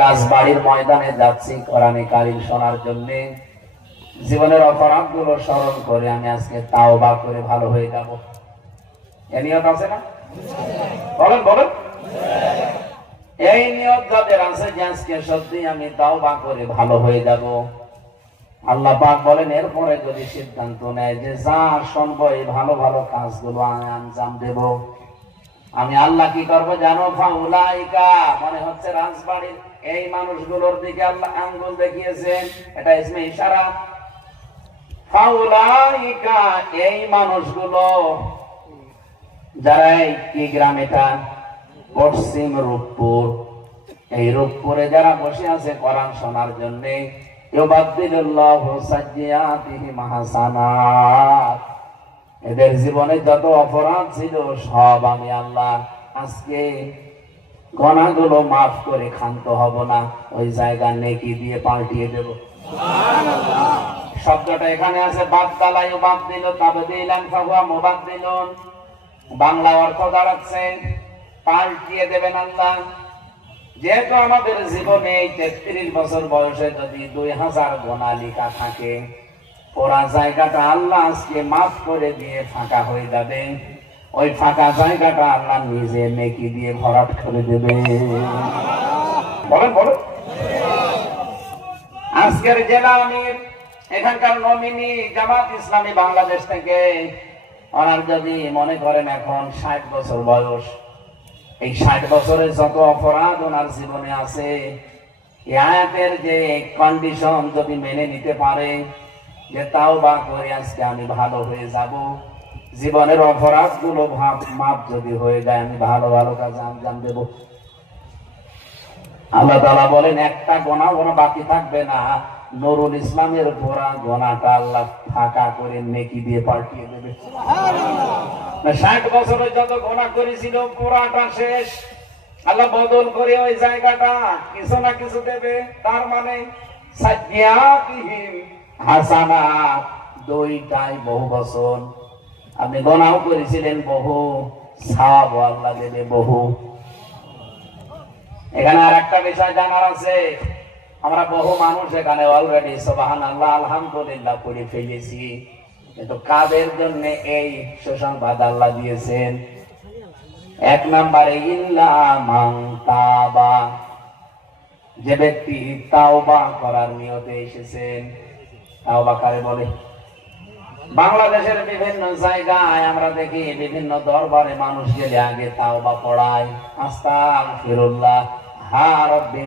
রাজবাড়ির ময়দানে যাচ্ছি কোরআনে কারীম শোনার জন্য। জীবনের অপরাধগুলো স্মরণ করে আমি আজকে তাওবা করে ভালো হয়ে যাব। এই নিয়ত আছে না? বলেন বলেন। এই নিয়ত যাদের আছে যে আজকে সত্যি আমি তাওবা করে ভালো হয়ে যাব, আল্লাহ পাক বলেন এরপরে যদি সিদ্ধান্ত নেয় যে যা শুনবো এই ভালো ভালো কাজগুলো আমি আঞ্জাম দেব, আমি আল্লাহ কি করবো জানো? ফাউলাইকা মানে হচ্ছে রাজবাড়ির এই মানুষগুলোর দিকে আল্লাহ আঙ্গুল দেখিয়েছেন, এটা ইসমে ইশারা। ফাউলাইকা এই মানুষগুলো যারা কি গ্রাম এটা? পশ্চিম রূপপুর। এই রূপপুরে যারা বসে আছে কোরআন শোনার জন্য, ইউবাদদিলুল্লাহু সাইয়্যাতিহিম হাসানাত, এদের জীবনে যত অপরাধ ছিল সব আমি আল্লাহ আজকে গুনাহগুলো মাফ করে ক্ষান্ত হব না, ওই জায়গা নেকি দিয়ে পাল্টিয়ে দেব। সুবহানাল্লাহ। শব্দটা এখানে আছে বাদদালা ইউবাদদিলু তাবদীলান ফাহুয়া মুবাদদিলুন। বাংলা অর্থ দাঁড়াচ্ছে পাল্টিয়ে দেবেন আল্লাহ। যেহেতু আমাদের জীবনে 33 বছর বয়সে যদি 2000 গুনাহ লেখা থাকে, ওরা জায়গাটা আল্লাহ আজকে মাফ করে দিয়ে ফাঁকা হয়ে যাবে। ওই ফাঁকা জায়গাটা আল্লাহ নিজে নেকি দিয়ে ভরাট করে দেবে। বলেন বলেন। আজকের জেলা আমির এখানকার নমিনি জামাত ইসলামী বাংলাদেশ থেকে, ওনার যদি মনে করেন এখন 60 বছর বয়স, এই 60 বছরের যত অপরাধ ওনার জীবনে আছে, এই আয়াতের যে কন্ডিশন যদি মেনে নিতে পারে যে তাওবা করে আজকে আমি ভালো হয়ে যাব, জীবনের অপরাধ গুলো মাপ যদি হয়ে যায়, আমি ভালো ভালো কাজ আঞ্জাম দেব। আল্লাহ তাআলা বলেন একটা গোনা বাকি থাকবে না। নুরুল ইসলামের পুরা গোনাটা আল্লাহ ফাঁকা করে নেকি দিয়ে পাল্টিয়ে দেবে। সুবহানাল্লাহ। 60 বছরে যত গোনা করেছিল পুরাটা শেষ, আল্লাহ বদল করে ওই জায়গাটা কিছু না কিছু দেবে। তার মানে সাইয়্যাতিহিম হাসানাত, দুইটাই বহু বছর। আপনি গোনাও করেছিলেন বহু, সওয়াব আল্লাহ দেবে বহু। এখানে আর একটা বিষয় জানার আছে, আমরা বহু মানুষ এখানে অলরেডি সুবহানাল্লাহ আলহামদুলিল্লাহ করে ফেলেছি, কিন্তু কাদের জন্য এই সুসংবাদ আল্লাহ দিয়েছেন? 1 নম্বরে ইল্লা মান তাবা, যে ব্যক্তি তাওবা করার নিয়তে এসেছেন। তাওবা কারে বলে? বাংলাদেশের বিভিন্ন জায়গায় আমরা দেখি বিভিন্ন দরবারে মানুষ গেলে আগে তাওবা পড়ায়, আস্তাগফিরুল্লাহ, হা রব্বি